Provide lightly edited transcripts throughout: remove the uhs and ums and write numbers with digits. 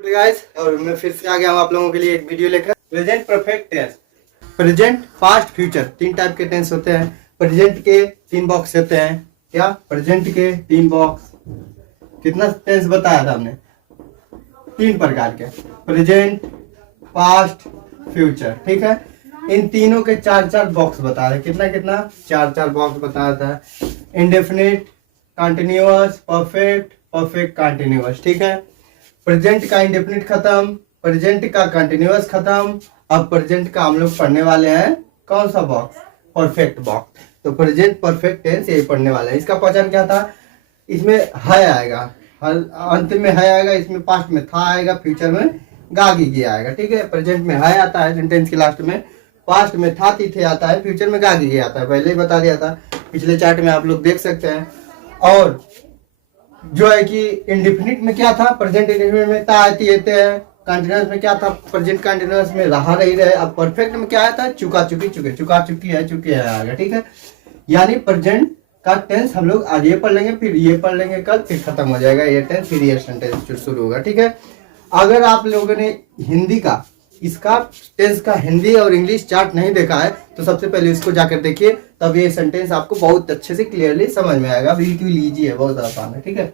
Guys, और मैं फिर से आ गया हूँ आप लोगों के लिए एक वीडियो लेकर। Present perfect tense, present, past, future, तीन टाइप के टेंस होते हैं। प्रेजेंट के तीन बॉक्स होते हैं। क्या प्रेजेंट के तीन बॉक्स? कितना टेंस बताया था हमने? तीन प्रकार के, प्रेजेंट, पास्ट, फ्यूचर। ठीक है, इन तीनों के चार चार बॉक्स बता रहे। कितना कितना? चार चार बॉक्स बताया था। Indefinite, continuous, perfect, perfect continuous. ठीक है, प्रेजेंट का इंडेफिनिट खत्म, प्रेजेंट का कंटिन्यूअस खत्म। अब प्रेजेंट का हम लोग पढ़ने वाले हैं कौन सा बॉक्स? Perfect box. तो प्रेजेंट परफेक्ट टेंस यही पढ़ने वाले हैं। इसका पहचान क्या था? इसमें है आएगा, अंत में है आएगा, इसमें पास्ट में था आएगा, फ्यूचर में गागी की आएगा। ठीक है, प्रेजेंट में है आता है सेंटेंस के लास्ट में, पास्ट में था थे आता है, फ्यूचर में गागी की आता है। पहले ही बता दिया था, पिछले चार्ट में आप लोग देख सकते हैं। और जो है कि इंडेफिनिट में क्या था? प्रेजेंट इंडेफिनिट में ता आती है, कंटीन्यूअस में क्या था? प्रेजेंट कंटीन्यूअस में रहा रही रहे। अब परफेक्ट में क्या आता है? चुका चुकी चुके, चुका चुकी है, चुके है आएगा। ठीक है, यानी प्रेजेंट का टेंस हम लोग आज ये पढ़ लेंगे, फिर ये पढ़ लेंगे कल, फिर खत्म हो जाएगा ये टेंस, फिर ये सेंटेंस शुरू होगा। ठीक है, अगर आप लोगों ने हिंदी का इसका टेंस का हिंदी और इंग्लिश चार्ट नहीं देखा है तो सबसे पहले इसको जाकर देखिए, तब ये सेंटेंस आपको बहुत अच्छे से क्लियरली समझ में आएगा। बिल्कुल ईजी है, बहुत आसान है। ठीक है,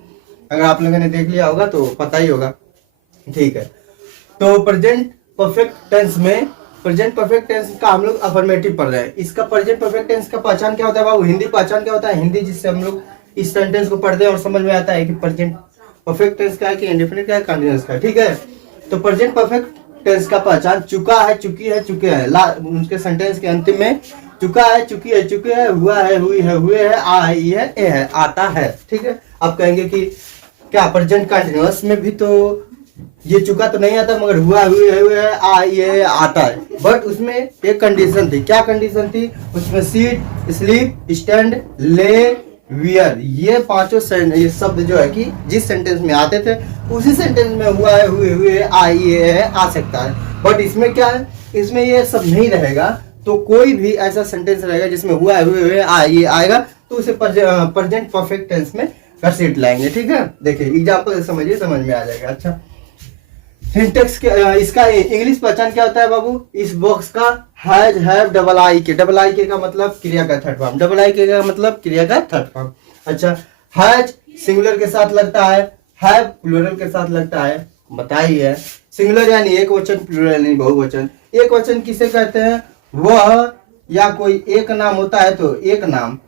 अगर आप लोगों ने देख लिया होगा तो पता ही होगा। ठीक है, तो प्रेजेंट परफेक्ट टेंस में, प्रेजेंट परफेक्ट टेंस का हम लोग अफर्मेटिव पढ़ रहे हैं। इसका प्रेजेंट परफेक्ट टेंस का पहचान क्या होता है बाबू? हिंदी पहचान क्या होता है? हिंदी जिससे हम लोग इस सेंटेंस को पढ़ते हैं और समझ में आता है कि प्रेजेंट परफेक्ट टेंस क्या है, कि इंडेफिनिट क्या है, कंटीन्यूअस का। ठीक है, तो प्रेजेंट परफेक्ट टेंस का पहचान चुका है, चुकी है, चुके हैं, उनके सेंटेंस के अंतिम में चुका है, चुकी है, चुके हैं, हुआ है, हुई है, हुए है, आ है, ई है, ए है, आता है। ठीक है, आप कहेंगे कि क्या प्रेजेंट कंटीन्यूअस में भी तो ये चुका तो नहीं आता, मगर हुआ, हुई है, हुए है, आ, ये आता है। बट उसमें एक कंडीशन थी। क्या कंडीशन थी? उसमें सीट, स्लीप, स्टैंड, ले, वियर, ये पांचों ये शब्द जो है कि जिस सेंटेंस में आते थे उसी सेंटेंस में हुआ है, हुए हुए, आई है, आ सकता है। बट इसमें क्या है? इसमें ये सब नहीं रहेगा। तो कोई भी ऐसा सेंटेंस रहेगा जिसमें हुआ है, हुए हुए, आई आएगा तो उसे प्रेजेंट परफेक्ट टेंस में घसीट लाएंगे। ठीक है, देखिए एग्जाम्पल समझिए, समझ में आ जाएगा। अच्छा, सिंटेक्स के इसका इंग्लिश पहचान क्या होता है बाबू? इस बॉक्स का हैज, हैव, डबल आई के। डबल आई के का मतलब क्रिया का थर्ड फॉर्म, डबल आई के का मतलब क्रिया का थर्ड फॉर्म। अच्छा, हैज सिंगुलर के साथ लगता है, हैव प्लूरल के साथ लगता है, बताइए। सिंगुलर यानी एक वचन, प्लूरल यानी बहुवचन। एक वचन किसे कहते हैं? वह या कोई एक नाम होता है तो एक नाम,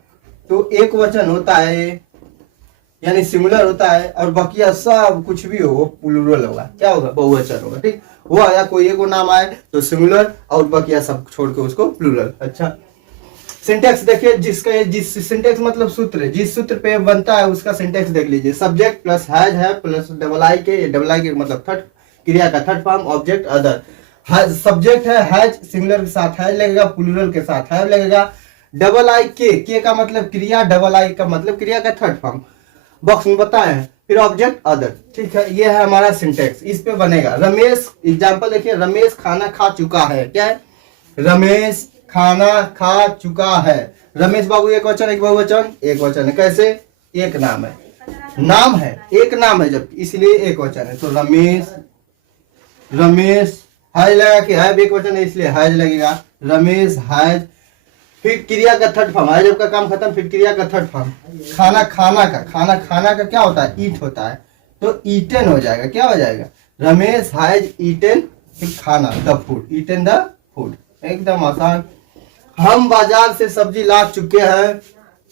तो एक वचन होता है यानी सिंगुलर होता है, और बकिया सब कुछ भी हो वो प्लूरल होगा। क्या होगा? बहुवचन होगा। ठीक, वो या कोई एक नाम आए तो सिंगुलर, और बकिया सब छोड़ के उसको प्लूरल। अच्छा, सिंटेक्स देखिए, जिसका जिस सिंटेक्स मतलब सूत्र, जिस सूत्र पे बनता है उसका सिंटेक्स देख लीजिए। सब्जेक्ट प्लस हैज है प्लस डबल आई के, डबल आई के मतलब थर्ड, क्रिया का third form, object other. Subject है हैज, सिंगुलर के साथ हैज लगेगा, प्लूरल के साथ हैव लगेगा। डबल आई के का मतलब क्रिया, डबल आई का मतलब क्रिया का थर्ड फॉर्म, बॉक्स में बताए हैं। फिर ऑब्जेक्ट अदर। ठीक है, ये है हमारा सिंटेक्स, इस पे बनेगा। रमेश, एग्जांपल देखिए, रमेश खाना खा चुका है। क्या है? रमेश खाना खा चुका है। रमेश बाबू एक वचन, एक बहुवचन, एक वचन है। कैसे? एक नाम है, नाम है, एक नाम है जब, इसलिए एक वचन है। तो रमेश, रमेश हैज लगा कि हैव एक वचन है इसलिए हैज लगेगा, रमेश हैज। फिर क्रिया का थर्ड फॉर्म है, जब का काम खत्म, फिर क्रिया का थर्ड फॉर्म। खाना खाना का, खाना खाना का क्या होता है? ईट होता है, तो ईटन हो जाएगा। क्या हो जाएगा? रमेश हैज ईटन, फिर खाना, the food, eaten the food. एकदम आसान। हम बाजार से सब्जी ला चुके हैं।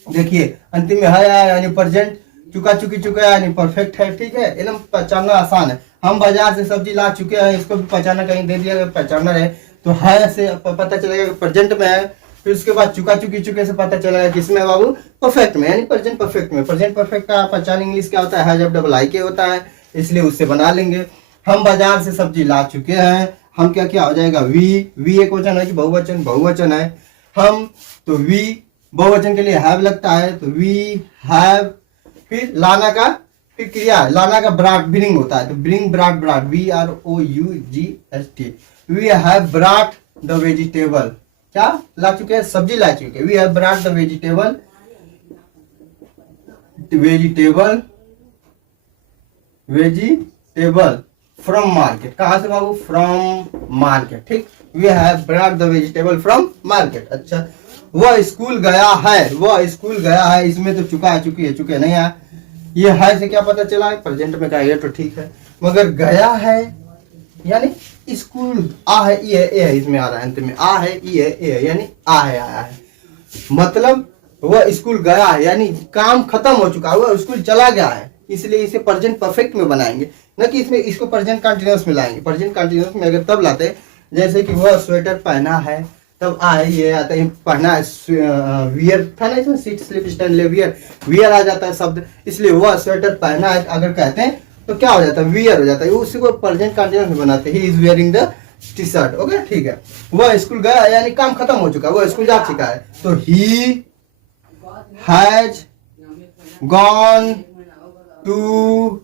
देखिए अंतिम में है यानी प्रेजेंट, चुका चुकी चुका है यानी परफेक्ट है। ठीक है, एकदम पहचानना आसान है। हम बाजार से सब्जी ला चुके हैं, इसको भी पहचानना, कहीं दे दिया पहचानना रहे तो है से पता चलेगा प्रेजेंट में है। फिर उसके बाद चुका चुकी चुके से पता चलेगा किसमें बाबू? परफेक्ट में, यानी प्रेजेंट परफेक्ट में। प्रेजेंट परफेक्ट का पहचान इंग्लिश क्या होता है? जब डबल आई के होता है, इसलिए उससे बना लेंगे। हम बाजार से सब्जी ला चुके हैं, हम क्या क्या हो जाएगा? वी एक वचन है कि बहुवचन? बहुवचन है। हम तो वी बहुवचन के लिए हैव लगता है, तो वी हैव। फिर लाना का, फिर क्रिया, लाना का ब्राट, ब्रिंग होता है, तो bring, brought, brought, BROUGHT। We have brought the vegetable. क्या ला चुके हैं? सब्जी ला चुके हैं। We have brought the vegetable, vegetable, vegetable from market. कहाँ से बाबू? From market. ठीक, we have brought the vegetable from market. अच्छा, वह स्कूल गया है, वह स्कूल गया है, इसमें तो चुका है, चुकी है, चुके नहीं है। ये है से क्या पता चला है? प्रेजेंट में का ये तो ठीक है, मगर गया है यानी स्कूल आ है, ई है, ए है, इसमें आ रहा है अंत में, आ है, ई है, ए है, यानी आ है, आया है, मतलब वह स्कूल गया है यानी काम खत्म हो चुका है, वह स्कूल चला गया है, इसलिए इसे प्रेजेंट परफेक्ट में बनाएंगे, न कि इसमें इसको प्रेजेंट कंटिन्यूअस में लाएंगे। प्रेजेंट कंटिन्यूअस में अगर तब लाते हैं जैसे कि वह स्वेटर पहना है, तब आए ये आता है पहना है, वियर था ना इसमें, सीट स्लिप स्टैंड ले, वियर, वियर आ जाता है शब्द, इसलिए वह स्वेटर पहना है अगर कहते हैं तो क्या हो जाता है? वियर हो जाता है, उसी को प्रेजेंट कंटिन्यूअस में बनाते हैं। He is wearing the T shirt. Okay, ठीक है। वह स्कूल गया यानी काम खत्म हो चुका है, वह स्कूल जा चुका है, तो he has gone to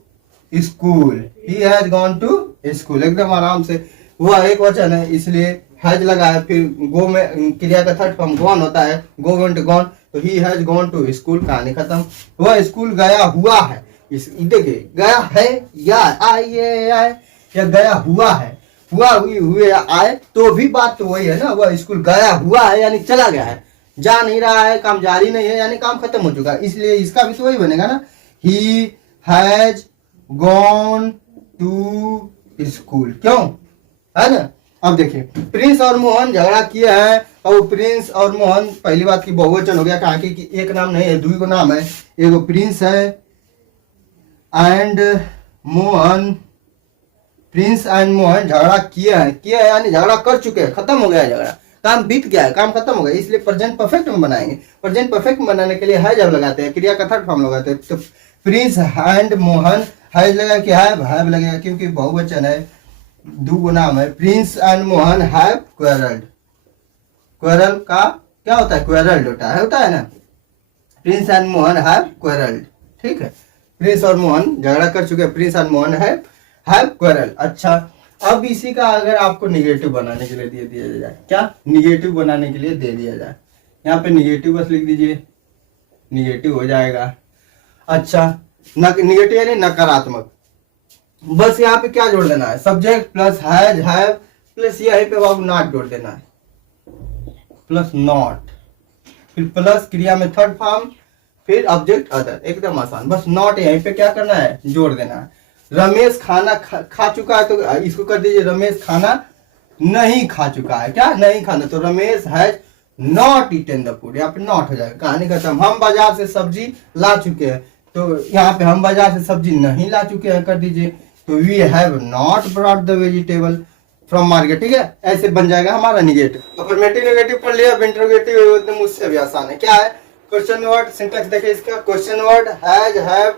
school, he has gone to school, एकदम आराम से। वह एक वचन है इसलिए हैज लगा है, फिर गो में क्रिया का थर्ड फॉर्म गॉन होता है, गो वेंट गॉन, तो he has gone to school, कहानी खत्म। वह स्कूल गया हुआ है, देखिए गया है या आए या गया हुआ है, हुआ हुई हुए आए तो भी बात तो वही है ना, वह स्कूल गया हुआ है यानी चला गया है, जा नहीं रहा है, काम जारी नहीं है यानी काम खत्म हो चुका है, इसलिए इसका भी तो वही बनेगा ना, he has gone to school, क्यों है ना। अब देखिए प्रिंस और मोहन झगड़ा किए हैं, और प्रिंस और मोहन पहली बात की बहुवचन हो गया, कहा कि एक नाम नहीं है, दुई को नाम है, एगो प्रिंस है and Mohan, Prince and Mohan झगड़ा किए हैं, किया है यानी झगड़ा कर चुके हैं, खत्म हो गया है झगड़ा, काम बीत गया है, काम खत्म हो गया, इसलिए प्रेजेंट परफेक्ट में बनाएंगे। प्रेजेंट परफेक्ट बनाने के लिए है जब लगाते हैं, क्रिया का थर्ड फॉर्म लगाते हैं, तो प्रिंस एंड मोहन हैज लगा कि हैव लगेगा क्योंकि बहुवचन है, दो नाम है, Prince and Mohan have quarrelled, quarrel का क्या होता है? क्वेरल्ड होता है ना, Prince and Mohan have quarrelled, ठीक है, प्रिंस और मोहन झगड़ा कर चुके हैं, Prince and Mohan have quarrelled. अच्छा, अब इसी का अगर आपको निगेटिव बनाने के लिए दे दिया जाए, क्या निगेटिव बनाने के लिए दे दिया जाए, यहाँ पे निगेटिव बस लिख दीजिए, निगेटिव हो जाएगा। अच्छा, निगेटिव यानी नकारात्मक, बस यहाँ पे क्या जोड़ देना है? Subject plus has have plus यहीं पे बाबू नॉट जोड़ देना है, प्लस नॉट, फिर प्लस क्रिया में थर्ड फॉर्म, फिर ऑब्जेक्ट अदर, एकदम आसान, बस नॉट यहीं पे क्या करना है? जोड़ देना है। रमेश खाना खा चुका है, तो इसको कर दीजिए रमेश खाना नहीं खा चुका है, क्या नहीं खाना, तो Ramesh has not eaten the food, यहाँ पे नॉट हो जाएगा, कहानी खत्म। हम बाजार से सब्जी ला चुके हैं, तो यहाँ पे हम बाजार से सब्जी नहीं ला चुके हैं कर दीजिए, तो we have not brought the vegetable from market, ठीक है, ऐसे बन जाएगा हमारा निगेटिव। अफर्मेटिव नेगेटिव पढ़ लिया, अब इंटरोगेटिव एकदम उससे भी आसान है, क्या है? क्वेश्चन वर्ड सिंटैक्स देखिए इसका, क्वेश्चन वर्ड हैज हैव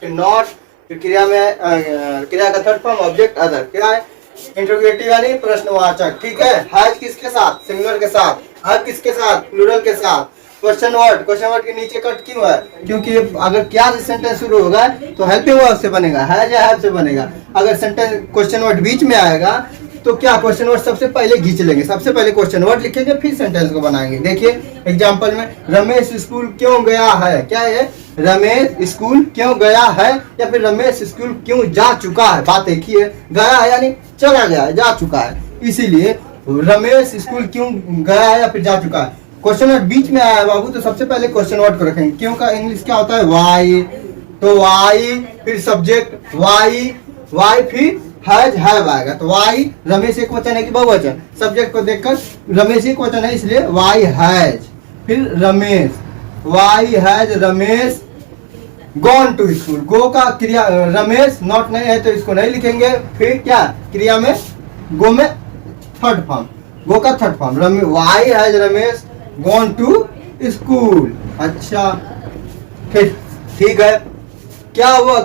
फिर नॉट, फिर क्रिया में क्रिया का थर्ड फॉर्म ऑब्जेक्ट अदर, क्या है? इंटरोगेटिव यानी प्रश्नवाचक, ठीक है, हैज किसके साथ? सिंगुलर के साथ, हैव किसके साथ? प्लूरल के साथ। क्वेश्चन वर्ड के नीचे कट क्यों है? क्योंकि अगर क्या से सेंटेंस शुरू होगा तो हेल्पिंग वर्ब से बनेगा, हैज या हैव से बनेगा। अगर सेंटेंस क्वेश्चन वर्ड बीच में आएगा तो क्या क्वेश्चन वर्ड सबसे पहले खींच लेंगे, सबसे पहले क्वेश्चन वर्ड लिखेंगे फिर सेंटेंस को बनाएंगे। देखिए एग्जांपल में, रमेश स्कूल क्यों गया है, क्या है? रमेश स्कूल क्यों गया है, या फिर रमेश स्कूल क्यों जा चुका है, बात एक ही है, गया है यानी चला गया है, जा चुका है, इसीलिए रमेश स्कूल क्यों गया है या फिर जा चुका है। क्वेश्चन वर्ड बीच में आया है बाबू, तो सबसे पहले क्वेश्चन वर्ड को रखेंगे। क्यों का इंग्लिश क्या होता है? वाई, तो वाई फिर सब्जेक्ट वाई फिर हैज हैव आएगा, तो वाई रमेश एक वचन है कि बहुवचन, सब्जेक्ट को देखकर रमेश एक वचन है इसलिए वाई हैज, फिर Ramesh, why has Ramesh gone to school, go का क्रिया रमेश नॉट नहीं है तो इसको नहीं लिखेंगे, फिर क्या क्रिया में गो में थर्ड फॉर्म, गो का third form, why has Ramesh gone to school. अच्छा फिर ठीक है, क्या वह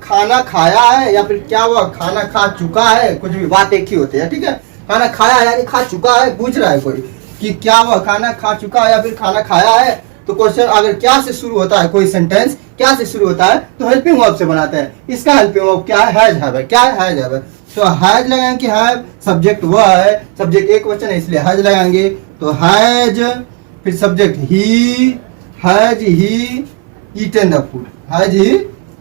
खाना खाया है या फिर क्या वह खाना खा चुका है, कुछ भी बात एक ही होती है, ठीक है, खाना खाया है यानी खा चुका है, पूछ रहा है कोई कि क्या वह खाना खा चुका है या फिर खाना खाया है, तो क्वेश्चन अगर क्या से शुरू होता है, कोई सेंटेंस क्या से शुरू होता है तो हेल्पिंग वर्ब से बनाते हैं, इसका हेल्पिंग वर्ब क्या है? हैज हैव है, क्या है? हैज हैव है, तो हैज लगाएंगे कि हैव, सब्जेक्ट वह है, सब्जेक्ट एक वचन है इसलिए हैज लगाएंगे, तो हैज फिर subject he, has he eaten the food, has he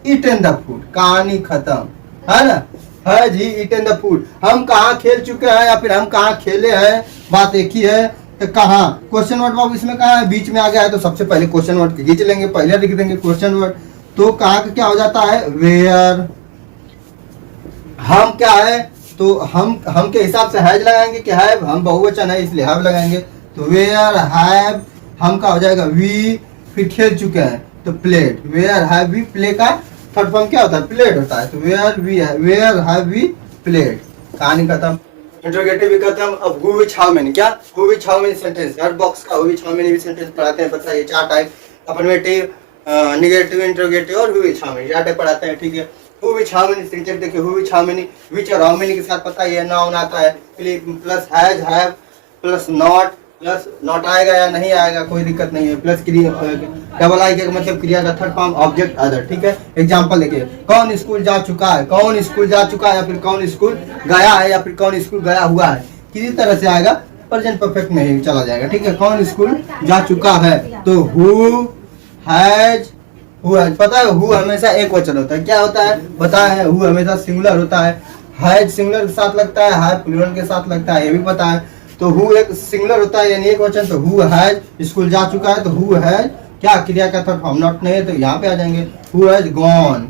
eaten the food, कहानी खत्म है ना। Has he eaten the food. हम कहाँ खेल चुके हैं या फिर हम कहाँ खेले हैं, बात एक ही है। तो कहाँ, क्वेश्चन वर्ड बाबू इसमें कहाँ है, बीच में आ गया है, तो सबसे पहले क्वेश्चन वर्ड खींच लेंगे, पहले लिख देंगे क्वेश्चन वर्ड। तो कहाँ का क्या हो जाता है, वेयर। हम क्या है, तो हम के हिसाब से हैज लगाएंगे कि हैव, हम बहुवचन है इसलिए हैव लगाएंगे। तो वेयर हैव, हम का हो जाएगा वी, फिर खेल चुके हैं तो played. Where have we, play का थर्ड फॉर्म क्या होता है, प्लेड होता है। तो वेयर हैव वी प्लेड। कहानी खत्म, इंट्रोगेटिव भी खत्म। अब हु विच हाउ मेनी, क्या who which how many sentence, her box का हु विच हाउ मेनी भी सेंटेंस पढ़ाते हैं, पता है ये चार टाइप, अफर्मेटिव, नेगेटिव, इंट्रोगेटिव और हु विच हाउ मेनी, चार टाइप पढ़ाते हैं, ठीक है। Who which how many sentence देखिए, हु विच हाउ मेनी, विच और हाउ मेनी के साथ पता है ये नाउन आता है, plus has have plus not, plus not आएगा या नहीं आएगा कोई दिक्कत नहीं है, प्लस क्रिया, डबल आई का मतलब क्रिया का थर्ड फॉर्म ऑब्जेक्ट अदर, ठीक है। एग्जांपल देखिए, कौन स्कूल जा चुका है, कौन स्कूल जा चुका है, या फिर कौन स्कूल गया है, या फिर कौन स्कूल गया हुआ है, किसी तरह से आएगा, प्रेजेंट परफेक्ट में चला जाएगा, ठीक है। कौन स्कूल जा चुका है, तो हु हैज, पता है हु हमेशा एक वचन होता है, क्या होता है बताया है, हु हमेशा सिंगुलर होता है, हैज सिंगुलर के साथ लगता है, हैव प्लूरल के साथ लगता है, ये भी पता है। तो हु एक सिंगुलर होता है यानी एक वचन, तो हु हैज स्कूल जा चुका है, तो हु हैज क्या क्रिया का थर्ड फॉर्म, नॉट नहीं है तो यहाँ पे आ जाएंगे, who has gone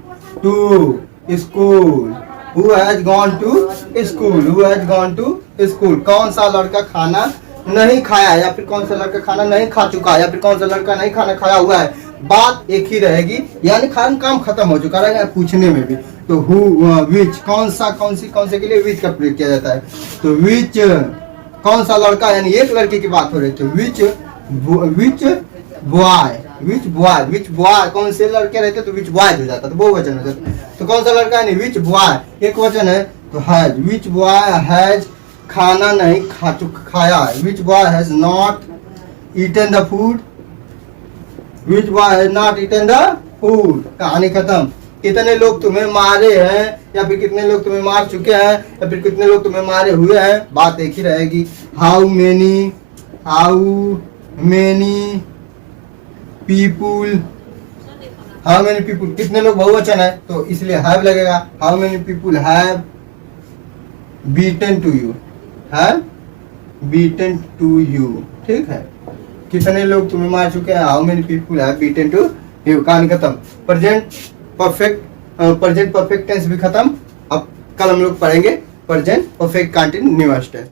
to school, who has gone to school, who has gone to school. कौन सा लड़का खाना नहीं खाया, या फिर कौन सा लड़का खाना नहीं खा चुका है, या फिर कौन सा लड़का नहीं खाना खाया हुआ है, बात एक ही रहेगी, यानी काम खत्म हो चुका रहेगा पूछने में भी। तो हु विच, कौन सा, कौन से के लिए विच का प्रयोग किया जाता है, तो विच कौन सा लड़का, यानी एक लड़के की बात हो रही है, विच बॉय, कौन से लड़के रहते तो विच बॉयज हो जाता, तो बहुवचन हो जाता। तो कौन सा लड़का यानी विच बॉय एक वचन है, तो हैज, विच बॉय हैज खाना नहीं खाया है, which boy has not eaten the food, which boy has not eaten the food. कहानी खत्म। कितने लोग तुम्हें मारे हैं, या फिर कितने लोग तुम्हें मार चुके हैं, या फिर कितने लोग तुम्हें मारे हुए हैं, बात एक ही रहेगी। How many people, how many people कितने लोग बहुवचन है तो इसलिए हैव लगेगा। How many people have beaten to you, have beaten to you, ठीक है। कितने लोग तुम्हें मार चुके हैं, how many people have beaten to you. कहानी खत्म। प्रेजेंट परफेक्ट टेंस भी खत्म। अब कल हम लोग पढ़ेंगे प्रेजेंट परफेक्ट कंटिन्यूअस टेंस।